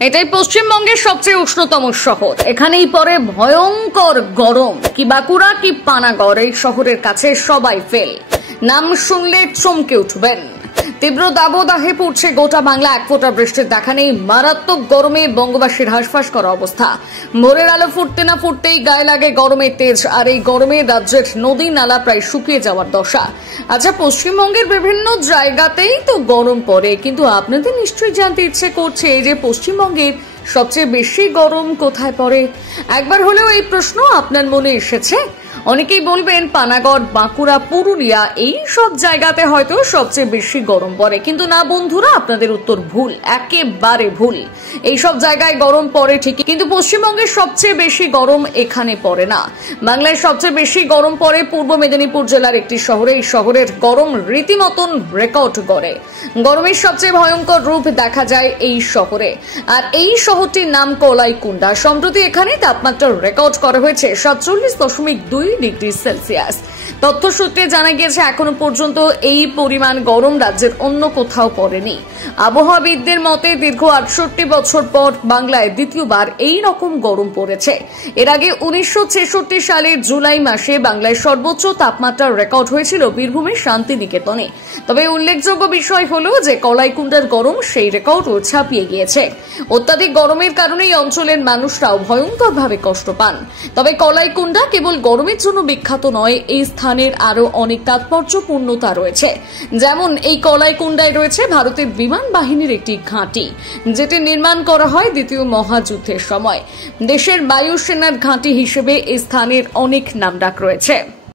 এটাই পশ্চিমবঙ্গের সবচেয়ে উষ্ণতম শহর। এখানেই পড়ে ভয়ঙ্কর গরম। কি বাঁকুড়া কি পানাগড়, এই শহরের কাছে সবাই ফেল। নাম শুনলে চমকে উঠবেন। তীব্র দাবদাহে পড়ছে গোটা বাংলা। এক ফোঁটা বৃষ্টির দেখা নেই। মারাত্মক গরমে বঙ্গবাসীর হাঁসফাঁস করা অবস্থা। ভোরের আলো ফুটতে না ফুটতেই গায়ে লাগে গরমের তেজ। আর এই গরমে রাজ্যের নদী নালা প্রায় শুকিয়ে যাওয়ার দশা। আচ্ছা, পশ্চিমবঙ্গের বিভিন্ন জায়গাতেই তো গরম পড়ে, কিন্তু আপনাদের নিশ্চয়ই জানতে ইচ্ছে করছে যে পশ্চিমবঙ্গের সবচেয়ে বেশি গরম কোথায় পড়ে। একবার হলেও এই প্রশ্ন আপনার মনে এসেছে? অনেকেই বলবেন পানাগড়, বাঁকুড়া, পুরুলিয়া এই সব জায়গাতে হয়তো সবচেয়ে বেশি গরম পড়ে, কিন্তু না বন্ধুরা, আপনাদের উত্তর ভুল, একেবারে ভুল। এই সব জায়গায় গরম পড়ে ঠিকই, কিন্তু পশ্চিমবঙ্গের সবচেয়ে বেশি গরম এখানে পড়ে না। বাংলায় সবচেয়ে বেশি গরম পড়ে পূর্ব মেদিনীপুর জেলার একটি শহরে। এই শহরের গরম রীতিমতন রেকর্ড করে। গরমের সবচেয়ে ভয়ঙ্কর রূপ দেখা যায় এই শহরে, আর এই শহরটির নাম কলাইকুণ্ডা। সম্প্রতি এখানে তাপমাত্রা রেকর্ড করা হয়েছে 47.2 ডিগ্রি সেলসিয়াস। তথ্য সূত্রে জানা গিয়েছে এখনো পর্যন্ত এই পরিমাণ গরম রাজ্যের অন্য কোথাও পড়েনি। আবহাওয়াবিদদের মতে দীর্ঘ 68 বছর পর বাংলায় দ্বিতীয়বার এই রকম গরম পড়েছে। এর আগে 1966 সালের জুলাই মাসে বাংলায় সর্বোচ্চ তাপমাত্রা রেকর্ড হয়েছিল বীরভূমের শান্তিনিকেতনে। তবে উল্লেখযোগ্য বিষয় হলো যে কলাইকুণ্ডার গরম সেই রেকর্ডও ছাপিয়ে গিয়েছে। অত্যাধিক গরমের কারণে এই অঞ্চলের মানুষরাও ভয়ঙ্করভাবে কষ্ট পান। তবে কলাইকুণ্ডা কেবল গরমের জন্য বিখ্যাত নয়, এই স্থানের আরো অনেক তাৎপর্যপূর্ণতা রয়েছে। যেমন এই কলাইকুণ্ডায় রয়েছে ভারতের বিমান বাহিনীর একটি ঘাঁটি, যেটি নির্মাণ করা হয় দ্বিতীয় মহাযুদ্ধের সময়। দেশের বায়ুসেনার ঘাঁটি হিসেবে এই স্থানের অনেক নামডাক রয়েছে।